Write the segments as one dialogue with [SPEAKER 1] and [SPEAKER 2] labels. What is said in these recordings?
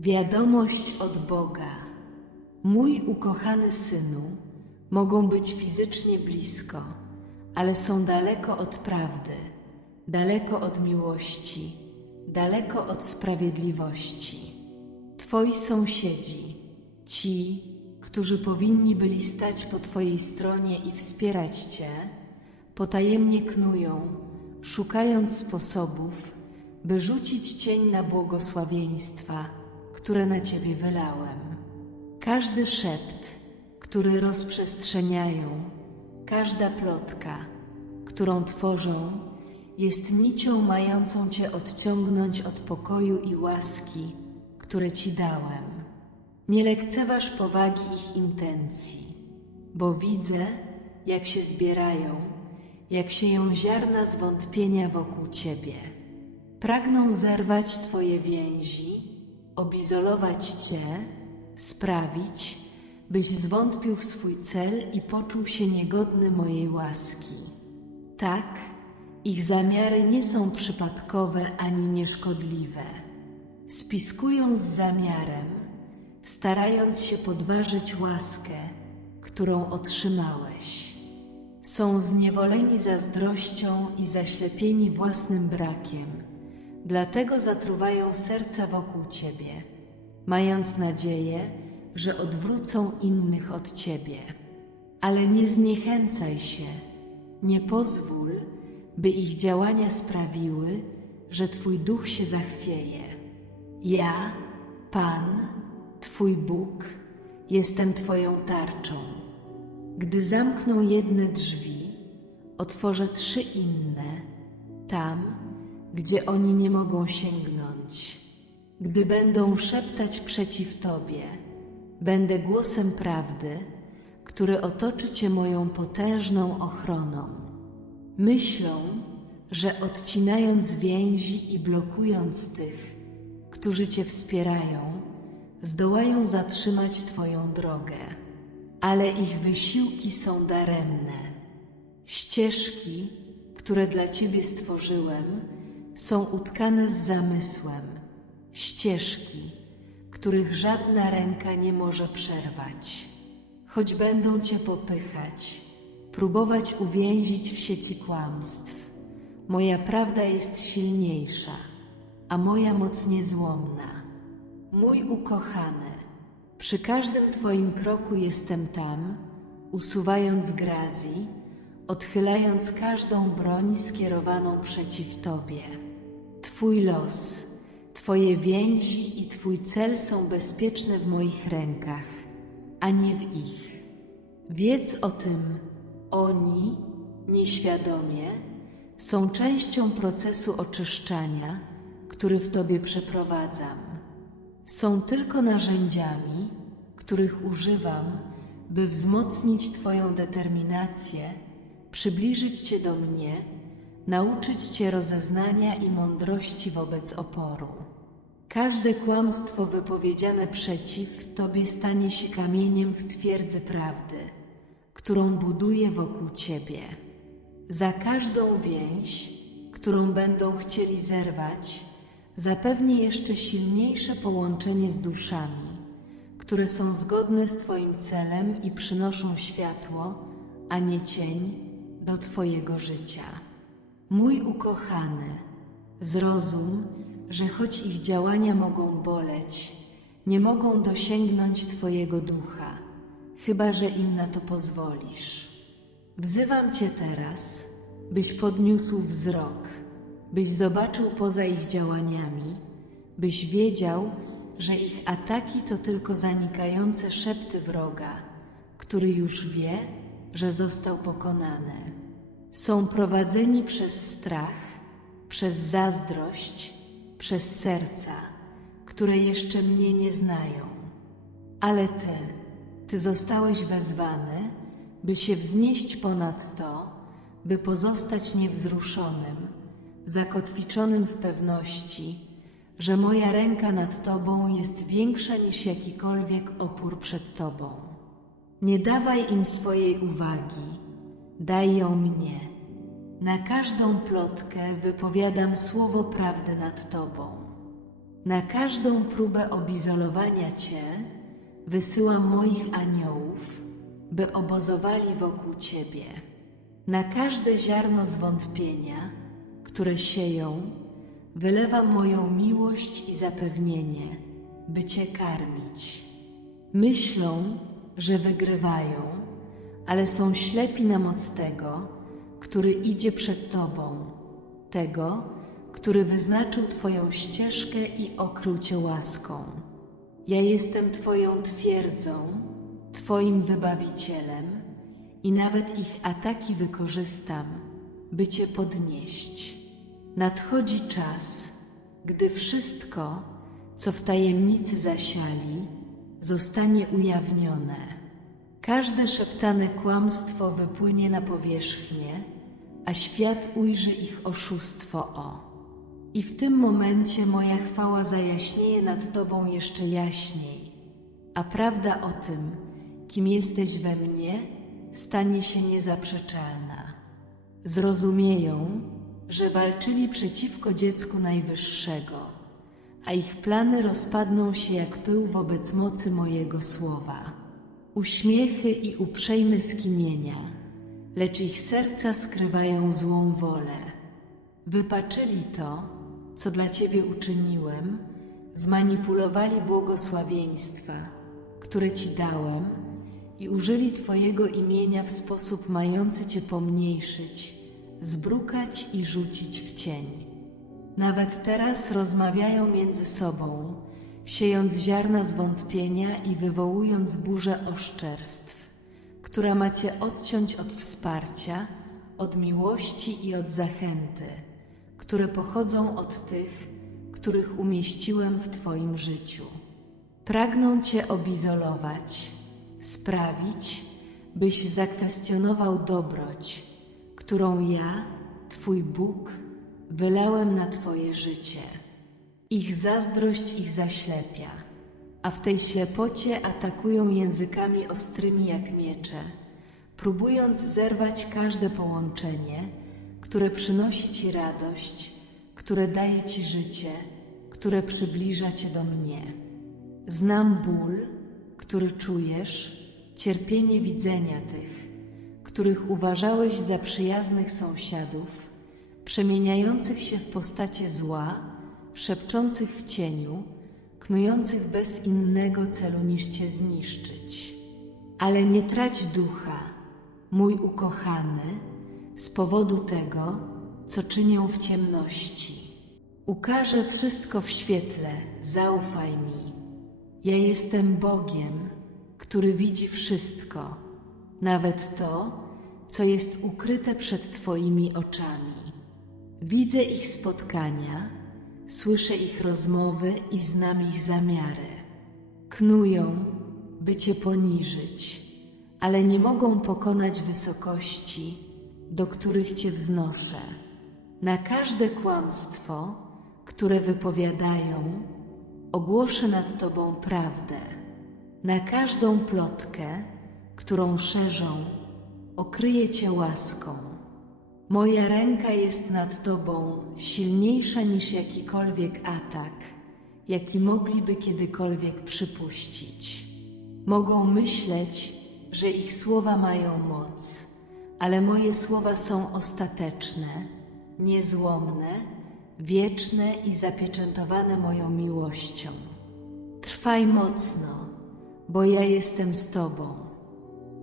[SPEAKER 1] Wiadomość od Boga. Mój ukochany synu, mogą być fizycznie blisko, ale są daleko od prawdy, daleko od miłości, daleko od sprawiedliwości. Twoi sąsiedzi, ci, którzy powinni byli stać po Twojej stronie i wspierać Cię, potajemnie knują, szukając sposobów, by rzucić cień na błogosławieństwa, które na Ciebie wylałem. Każdy szept, który rozprzestrzeniają, każda plotka, którą tworzą, jest nicią mającą Cię odciągnąć od pokoju i łaski, które Ci dałem. Nie lekceważ powagi ich intencji, bo widzę, jak się zbierają, jak sieją ziarna zwątpienia wokół Ciebie. Pragną zerwać Twoje więzi, obizolować Cię, sprawić, byś zwątpił w swój cel i poczuł się niegodny mojej łaski. Tak, ich zamiary nie są przypadkowe ani nieszkodliwe. Spiskują z zamiarem, starając się podważyć łaskę, którą otrzymałeś. Są zniewoleni zazdrością i zaślepieni własnym brakiem, dlatego zatruwają serca wokół Ciebie, mając nadzieję, że odwrócą innych od Ciebie. Ale nie zniechęcaj się, nie pozwól, by ich działania sprawiły, że Twój duch się zachwieje. Ja, Pan, Twój Bóg, jestem Twoją tarczą. Gdy zamkną jedne drzwi, otworzę trzy inne, tam, gdzie oni nie mogą sięgnąć. Gdy będą szeptać przeciw Tobie, będę głosem prawdy, który otoczy Cię moją potężną ochroną. Myślą, że odcinając więzi i blokując tych, którzy Cię wspierają, zdołają zatrzymać Twoją drogę, ale ich wysiłki są daremne. Ścieżki, które dla Ciebie stworzyłem, są utkane z zamysłem, ścieżki, których żadna ręka nie może przerwać. Choć będą Cię popychać, próbować uwięzić w sieci kłamstw, moja prawda jest silniejsza, a moja moc niezłomna. Mój ukochany, przy każdym Twoim kroku jestem tam, usuwając grazji, odchylając każdą broń skierowaną przeciw Tobie. Twój los, Twoje więzi i Twój cel są bezpieczne w moich rękach, a nie w ich. Wiedz o tym, oni, nieświadomie, są częścią procesu oczyszczania, który w Tobie przeprowadzam. Są tylko narzędziami, których używam, by wzmocnić Twoją determinację, przybliżyć Cię do mnie, nauczyć Cię rozeznania i mądrości wobec oporu. Każde kłamstwo wypowiedziane przeciw Tobie stanie się kamieniem w twierdzy prawdy, którą buduję wokół Ciebie. Za każdą więź, którą będą chcieli zerwać, zapewni jeszcze silniejsze połączenie z duszami, które są zgodne z Twoim celem i przynoszą światło, a nie cień, do Twojego życia. Mój ukochany, zrozum, że choć ich działania mogą boleć, nie mogą dosięgnąć Twojego ducha, chyba że im na to pozwolisz. Wzywam Cię teraz, byś podniósł wzrok, byś zobaczył poza ich działaniami, byś wiedział, że ich ataki to tylko zanikające szepty wroga, który już wie, że został pokonany. Są prowadzeni przez strach, przez zazdrość, przez serca, które jeszcze mnie nie znają. Ale Ty, Ty zostałeś wezwany, by się wznieść ponad to, by pozostać niewzruszonym, zakotwiczonym w pewności, że moja ręka nad Tobą jest większa niż jakikolwiek opór przed Tobą. Nie dawaj im swojej uwagi, daj ją mnie. Na każdą plotkę wypowiadam słowo prawdy nad Tobą. Na każdą próbę obizolowania Cię wysyłam moich aniołów, by obozowali wokół Ciebie. Na każde ziarno zwątpienia, które sieją, wylewam moją miłość i zapewnienie, by Cię karmić. Myślą, że wygrywają, ale są ślepi na moc tego, który idzie przed Tobą, tego, który wyznaczył Twoją ścieżkę i okrył Cię łaską. Ja jestem Twoją twierdzą, Twoim wybawicielem i nawet ich ataki wykorzystam, by Cię podnieść. Nadchodzi czas, gdy wszystko, co w tajemnicy zasiali, zostanie ujawnione. Każde szeptane kłamstwo wypłynie na powierzchnię, a świat ujrzy ich oszustwo o. I w tym momencie moja chwała zajaśnieje nad Tobą jeszcze jaśniej, a prawda o tym, kim jesteś we mnie, stanie się niezaprzeczalna. Zrozumieją, że walczyli przeciwko dziecku Najwyższego, a ich plany rozpadną się jak pył wobec mocy mojego słowa. Uśmiechy i uprzejme skinienia, lecz ich serca skrywają złą wolę. Wypaczyli to, co dla Ciebie uczyniłem, zmanipulowali błogosławieństwa, które Ci dałem i użyli Twojego imienia w sposób mający Cię pomniejszyć, zbrukać i rzucić w cień. Nawet teraz rozmawiają między sobą, siejąc ziarna zwątpienia i wywołując burzę oszczerstw, która ma Cię odciąć od wsparcia, od miłości i od zachęty, które pochodzą od tych, których umieściłem w Twoim życiu. Pragną Cię obizolować, sprawić, byś zakwestionował dobroć, którą ja, Twój Bóg, wylałem na Twoje życie. Ich zazdrość ich zaślepia, a w tej ślepocie atakują językami ostrymi jak miecze, próbując zerwać każde połączenie, które przynosi Ci radość, które daje Ci życie, które przybliża Cię do mnie. Znam ból, który czujesz, cierpienie widzenia tych, których uważałeś za przyjaznych sąsiadów, przemieniających się w postacie zła, szepczących w cieniu, knujących bez innego celu niż Cię zniszczyć. Ale nie trać ducha, mój ukochany, z powodu tego, co czynią w ciemności. Ukażę wszystko w świetle, zaufaj mi. Ja jestem Bogiem, który widzi wszystko, nawet to, co jest ukryte przed Twoimi oczami. Widzę ich spotkania, słyszę ich rozmowy i znam ich zamiary. Knują, by Cię poniżyć, ale nie mogą pokonać wysokości, do których Cię wznoszę. Na każde kłamstwo, które wypowiadają, ogłoszę nad Tobą prawdę. Na każdą plotkę, którą szerzą, okryję Cię łaską. Moja ręka jest nad Tobą silniejsza niż jakikolwiek atak, jaki mogliby kiedykolwiek przypuścić. Mogą myśleć, że ich słowa mają moc, ale moje słowa są ostateczne, niezłomne, wieczne i zapieczętowane moją miłością. Trwaj mocno, bo ja jestem z Tobą.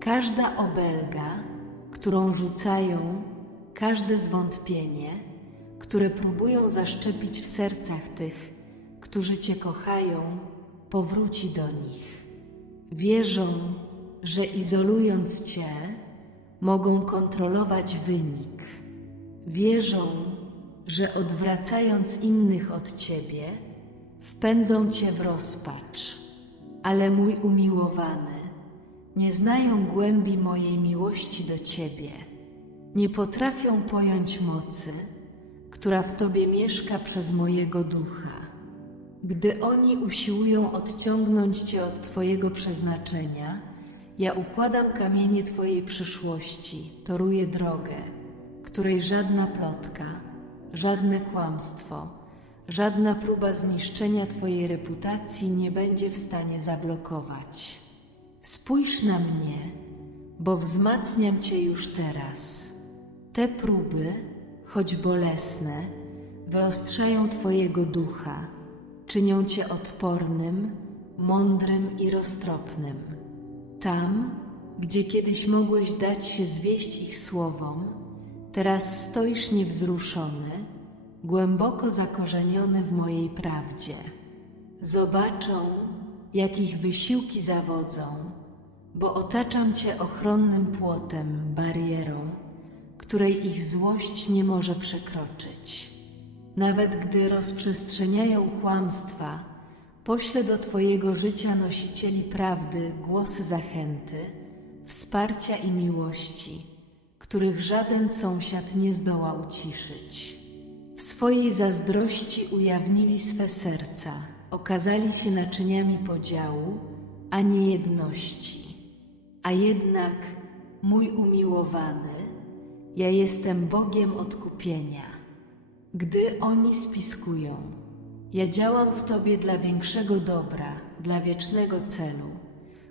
[SPEAKER 1] Każda obelga, którą rzucają, każde zwątpienie, które próbują zaszczepić w sercach tych, którzy Cię kochają, powróci do nich. Wierzą, że izolując Cię, mogą kontrolować wynik. Wierzą, że odwracając innych od Ciebie, wpędzą Cię w rozpacz. Ale mój umiłowany, nie znają głębi mojej miłości do Ciebie. Nie potrafią pojąć mocy, która w Tobie mieszka przez mojego ducha. Gdy oni usiłują odciągnąć Cię od Twojego przeznaczenia, ja układam kamienie Twojej przyszłości, toruję drogę, której żadna plotka, żadne kłamstwo, Żadna próba zniszczenia Twojej reputacji nie będzie w stanie zablokować. Spójrz na mnie, bo wzmacniam Cię już teraz. Te próby, choć bolesne, wyostrzają Twojego ducha, czynią Cię odpornym, mądrym i roztropnym. Tam, gdzie kiedyś mogłeś dać się zwieść ich słowom, teraz stoisz niewzruszony, głęboko zakorzeniony w mojej prawdzie. Zobaczą, jak ich wysiłki zawodzą, bo otaczam Cię ochronnym płotem, barierą, której ich złość nie może przekroczyć. Nawet gdy rozprzestrzeniają kłamstwa, poślę do Twojego życia nosicieli prawdy głosy zachęty, wsparcia i miłości, których żaden sąsiad nie zdoła uciszyć. W swojej zazdrości ujawnili swe serca, okazali się naczyniami podziału, a nie jedności. A jednak, mój umiłowany, ja jestem Bogiem odkupienia. Gdy oni spiskują, ja działam w Tobie dla większego dobra, dla wiecznego celu,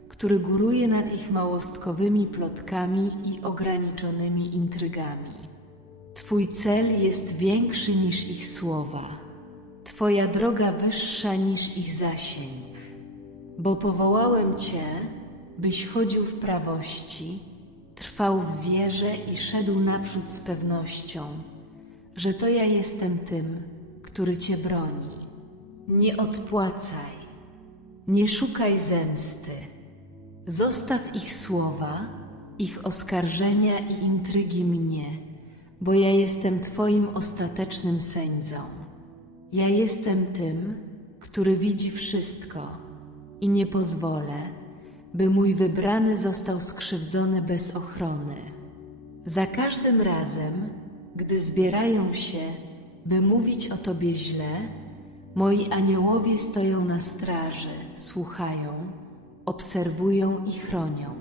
[SPEAKER 1] który góruje nad ich małostkowymi plotkami i ograniczonymi intrygami. Twój cel jest większy niż ich słowa, Twoja droga wyższa niż ich zasięg, bo powołałem Cię, byś chodził w prawości, trwał w wierze i szedł naprzód z pewnością, że to ja jestem tym, który Cię broni. Nie odpłacaj, nie szukaj zemsty. Zostaw ich słowa, ich oskarżenia i intrygi mnie, bo ja jestem Twoim ostatecznym sędzą. Ja jestem tym, który widzi wszystko i nie pozwolę, by mój wybrany został skrzywdzony bez ochrony. Za każdym razem, gdy zbierają się, by mówić o Tobie źle, moi aniołowie stoją na straży, słuchają, obserwują i chronią.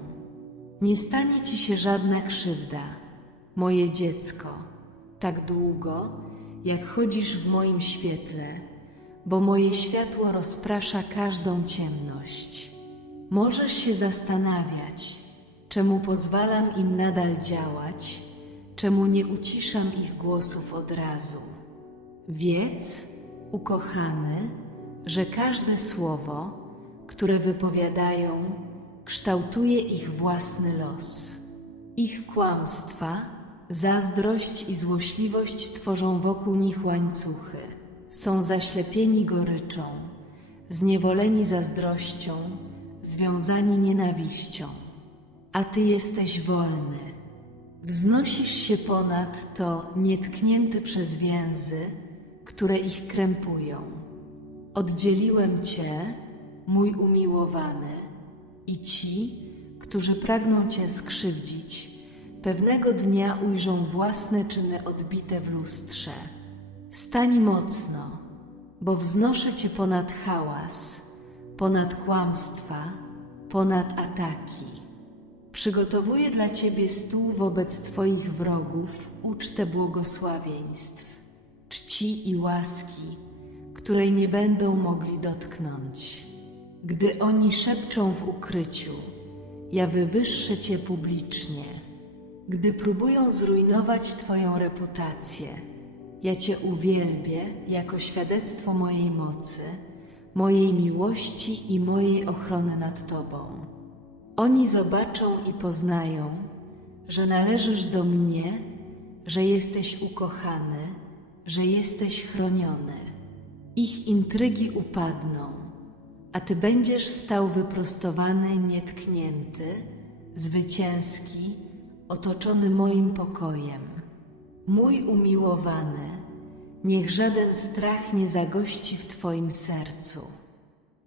[SPEAKER 1] Nie stanie Ci się żadna krzywda, moje dziecko, tak długo, jak chodzisz w moim świetle, bo moje światło rozprasza każdą ciemność. Możesz się zastanawiać, czemu pozwalam im nadal działać, czemu nie uciszam ich głosów od razu. Wiedz, ukochany, że każde słowo, które wypowiadają, kształtuje ich własny los. Ich kłamstwa, zazdrość i złośliwość tworzą wokół nich łańcuchy. Są zaślepieni goryczą, zniewoleni zazdrością, związani nienawiścią. A Ty jesteś wolny. Wznosisz się ponad to nietknięty przez więzy, które ich krępują. Oddzieliłem Cię, mój umiłowany, i ci, którzy pragną Cię skrzywdzić, pewnego dnia ujrzą własne czyny odbite w lustrze. Stań mocno, bo wznoszę Cię ponad hałas, ponad kłamstwa, ponad ataki. Przygotowuję dla Ciebie stół wobec Twoich wrogów, ucztę błogosławieństw, czci i łaski, której nie będą mogli dotknąć. Gdy oni szepczą w ukryciu, ja wywyższę Cię publicznie. Gdy próbują zrujnować Twoją reputację, ja Cię uwielbię jako świadectwo mojej mocy, mojej miłości i mojej ochrony nad Tobą. Oni zobaczą i poznają, że należysz do mnie, że jesteś ukochany, że jesteś chroniony. Ich intrygi upadną, a Ty będziesz stał wyprostowany, nietknięty, zwycięski, otoczony moim pokojem. Mój umiłowany, niech żaden strach nie zagości w Twoim sercu.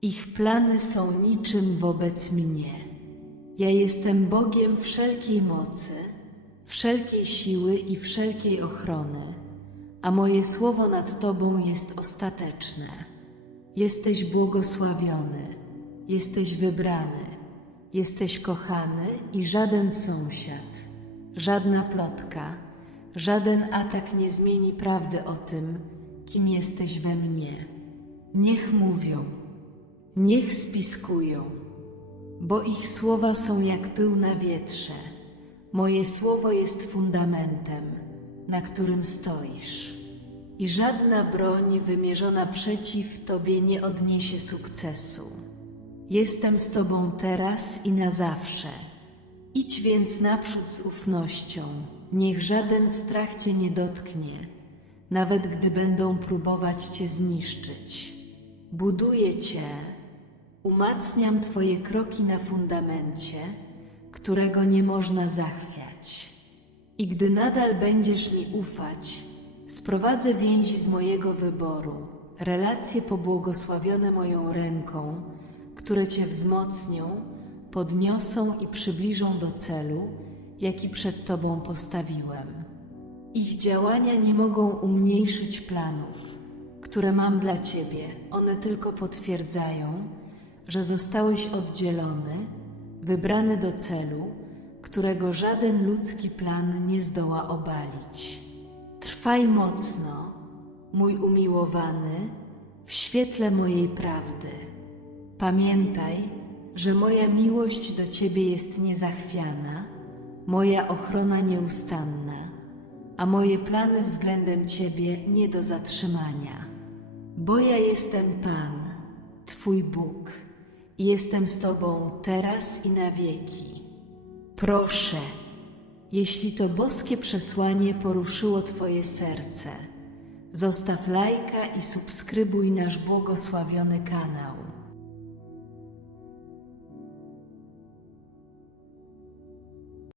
[SPEAKER 1] Ich plany są niczym wobec mnie. Ja jestem Bogiem wszelkiej mocy, wszelkiej siły i wszelkiej ochrony, a moje słowo nad Tobą jest ostateczne. Jesteś błogosławiony, jesteś wybrany, jesteś kochany i żaden sąsiad, żadna plotka, żaden atak nie zmieni prawdy o tym, kim jesteś we mnie. Niech mówią, niech spiskują, bo ich słowa są jak pył na wietrze. Moje słowo jest fundamentem, na którym stoisz. I żadna broń wymierzona przeciw Tobie nie odniesie sukcesu. Jestem z Tobą teraz i na zawsze. Idź więc naprzód z ufnością, niech żaden strach Cię nie dotknie, nawet gdy będą próbować Cię zniszczyć. Buduję Cię, umacniam Twoje kroki na fundamencie, którego nie można zachwiać. I gdy nadal będziesz mi ufać, sprowadzę więzi z mojego wyboru, relacje pobłogosławione moją ręką, które Cię wzmocnią, podniosą i przybliżą do celu, jaki przed Tobą postawiłem. Ich działania nie mogą umniejszyć planów, które mam dla Ciebie. One tylko potwierdzają, że zostałeś oddzielony, wybrany do celu, którego żaden ludzki plan nie zdoła obalić. Trwaj mocno, mój umiłowany, w świetle mojej prawdy. Pamiętaj, że moja miłość do Ciebie jest niezachwiana, moja ochrona nieustanna, a moje plany względem Ciebie nie do zatrzymania. Bo ja jestem Pan, Twój Bóg, i jestem z Tobą teraz i na wieki. Proszę, jeśli to boskie przesłanie poruszyło Twoje serce, zostaw lajka i subskrybuj nasz błogosławiony kanał.